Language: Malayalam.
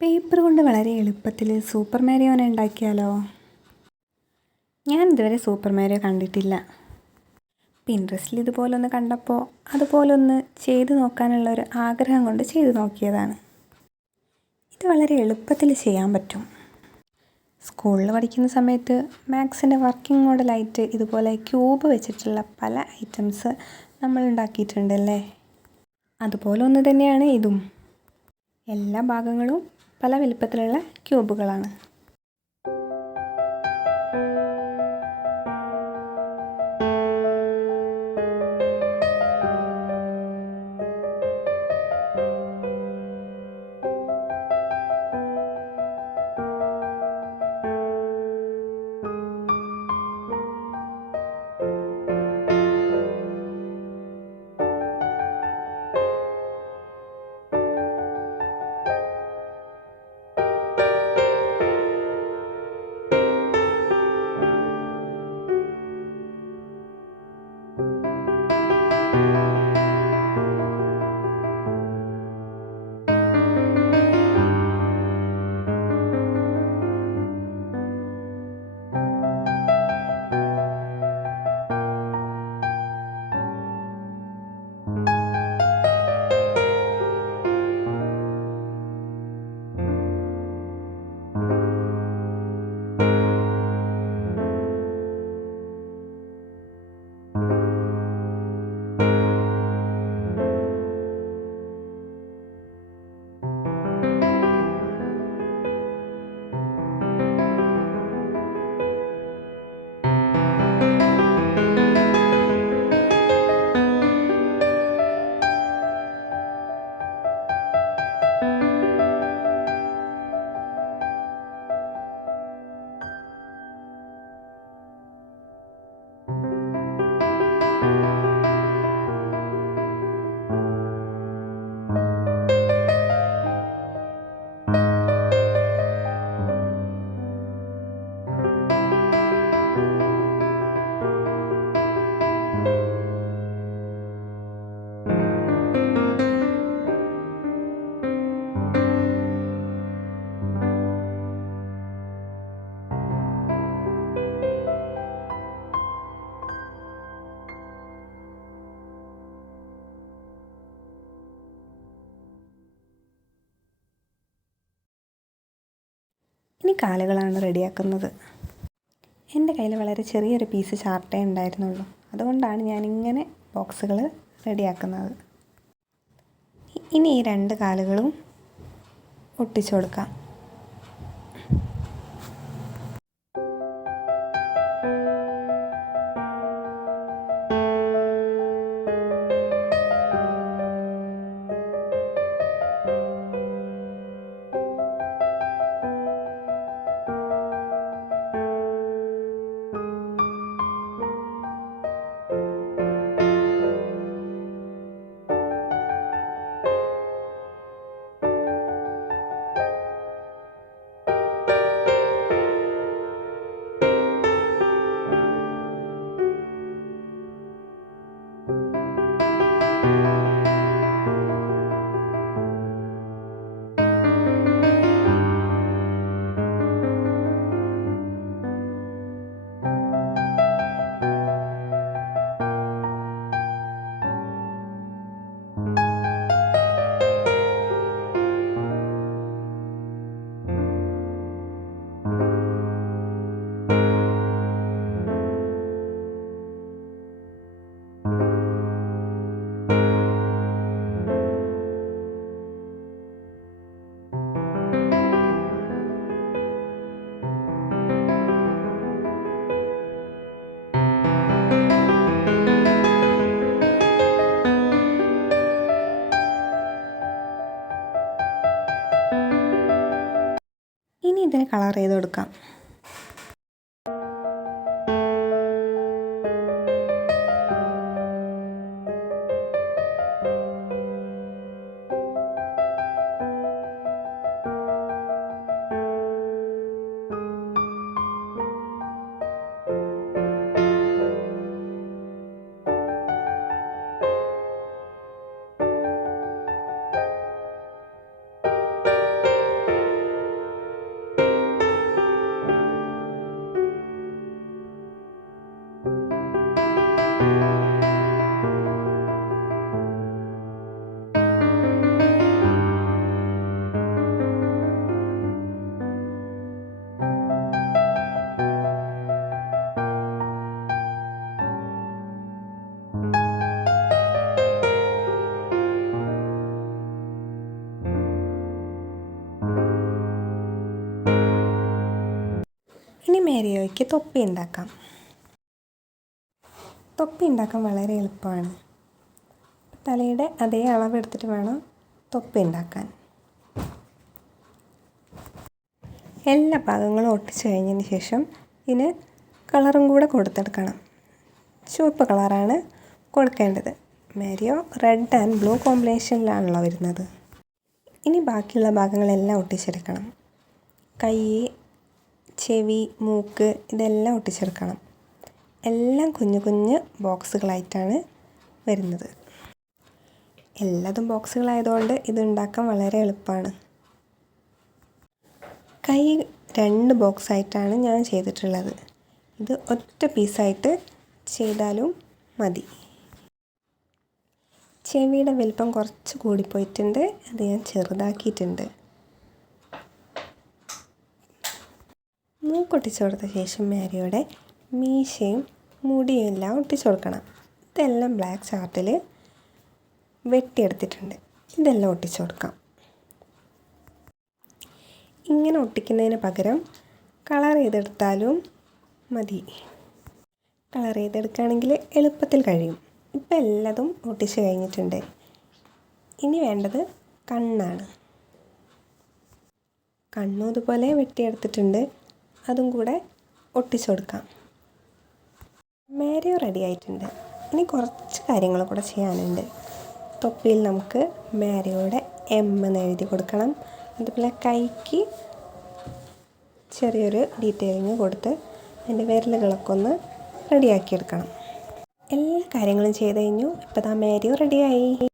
പേപ്പർ കൊണ്ട് വളരെ എളുപ്പത്തിൽ സൂപ്പർ മാരിയോനെ ഉണ്ടാക്കിയാലോ? ഞാൻ ഇതുവരെ സൂപ്പർ മാരിയോ കണ്ടിട്ടില്ല. പിൻട്രസ്റ്റിൽ ഇതുപോലൊന്ന് കണ്ടപ്പോൾ അതുപോലൊന്ന് ചെയ്തു നോക്കാനുള്ള ഒരു ആഗ്രഹം കൊണ്ട് ചെയ്തു നോക്കിയതാണ്. ഇത് വളരെ എളുപ്പത്തിൽ ചെയ്യാൻ പറ്റും. സ്കൂളിൽ പഠിക്കുന്ന സമയത്ത് മാത്സിൻ്റെ വർക്കിംഗ് മോഡലായിട്ട് ഇതുപോലെ ക്യൂബ് വെച്ചിട്ടുള്ള പല ഐറ്റംസ് നമ്മൾ ഉണ്ടാക്കിയിട്ടുണ്ടല്ലേ. അതുപോലെ ഒന്ന് തന്നെയാണ് ഇതും. എല്ലാ ഭാഗങ്ങളും പല വലിപ്പത്തിലുള്ള ക്യൂബുകളാണ്. ഇനി കാലുകളാണ് റെഡിയാക്കുന്നത്. എൻ്റെ കയ്യിൽ വളരെ ചെറിയൊരു പീസ് ചാർട്ടേ ഉണ്ടായിരുന്നുള്ളൂ. അതുകൊണ്ടാണ് ഞാനിങ്ങനെ ബോക്സുകൾ റെഡിയാക്കുന്നത്. ഇനി ഈ രണ്ട് കാലുകളും ഒട്ടിച്ചു കൊടുക്കാം. ഇനി ഇതിനെ കളർ ചെയ്ത് കൊടുക്കാം. മേരിയോയ്ക്ക് തൊപ്പി ഉണ്ടാക്കാം. തൊപ്പി ഉണ്ടാക്കാൻ വളരെ എളുപ്പമാണ്. തലയുടെ അതേ അളവെടുത്തിട്ട് വേണം തൊപ്പി ഉണ്ടാക്കാൻ. എല്ലാ ഭാഗങ്ങളും ഒട്ടിച്ച് കഴിഞ്ഞതിന് ശേഷം ഇതിന് കളറും കൂടെ കൊടുത്തെടുക്കണം. ചുവപ്പ് കളറാണ് കൊടുക്കേണ്ടത്. മേരിയോ റെഡ് ആൻഡ് ബ്ലൂ കോമ്പിനേഷനിലാണല്ലോ വരുന്നത്. ഇനി ബാക്കിയുള്ള ഭാഗങ്ങളെല്ലാം ഒട്ടിച്ചെടുക്കണം. കൈ, ചെവി, മൂക്ക് ഇതെല്ലാം ഒട്ടിച്ചെടുക്കണം. എല്ലാം കുഞ്ഞു കുഞ്ഞ് ബോക്സുകളായിട്ടാണ് വരുന്നത്. എല്ലാതും ബോക്സുകളായതുകൊണ്ട് ഇതുണ്ടാക്കാൻ വളരെ എളുപ്പമാണ്. കൈ 2 ബോക്സായിട്ടാണ് ഞാൻ ചെയ്തിട്ടുള്ളത്. ഇത് ഒറ്റ പീസായിട്ട് ചെയ്താലും മതി. ചെവിയുടെ വലിപ്പം കുറച്ച് കൂടിപ്പോയിട്ടുണ്ട്. അത് ഞാൻ ചെറുതാക്കിയിട്ടുണ്ട്. മൂക്കൊട്ടിച്ച് കൊടുത്ത ശേഷം മേരിയുടെ മീശയും മുടിയും എല്ലാം ഒട്ടിച്ചു കൊടുക്കണം. ഇതെല്ലാം ബ്ലാക്ക് ചാർട്ടിൽ വെട്ടിയെടുത്തിട്ടുണ്ട്. ഇതെല്ലാം ഒട്ടിച്ചു കൊടുക്കാം. ഇങ്ങനെ ഒട്ടിക്കുന്നതിന് പകരം കളർ ചെയ്തെടുത്താലും മതി. കളർ ചെയ്തെടുക്കുകയാണെങ്കിൽ എളുപ്പത്തിൽ കഴിയും. ഇപ്പം എല്ലാതും ഒട്ടിച്ച് കഴിഞ്ഞിട്ടുണ്ട്. ഇനി വേണ്ടത് കണ്ണാണ്. കണ്ണും ഇതുപോലെ വെട്ടിയെടുത്തിട്ടുണ്ട്. അതും കൂടെ ഒട്ടിച്ചു കൊടുക്കാം. മേരിയോ റെഡി ആയിട്ടുണ്ട്. ഇനി കുറച്ച് കാര്യങ്ങൾ കൂടെ ചെയ്യാനുണ്ട്. തൊപ്പിയിൽ നമുക്ക് മേരിയോയുടെ M എന്ന് എഴുതി കൊടുക്കണം. അതുപോലെ കൈക്ക് ചെറിയൊരു ഡീറ്റെയിലിങ് കൊടുത്ത് അതിൻ്റെ വിരലുകളൊക്കെ ഒന്ന് റെഡിയാക്കിയെടുക്കണം. എല്ലാ കാര്യങ്ങളും ചെയ്ത് കഴിഞ്ഞു. ഇപ്പോൾ ദാ മേരിയോ റെഡിയായി.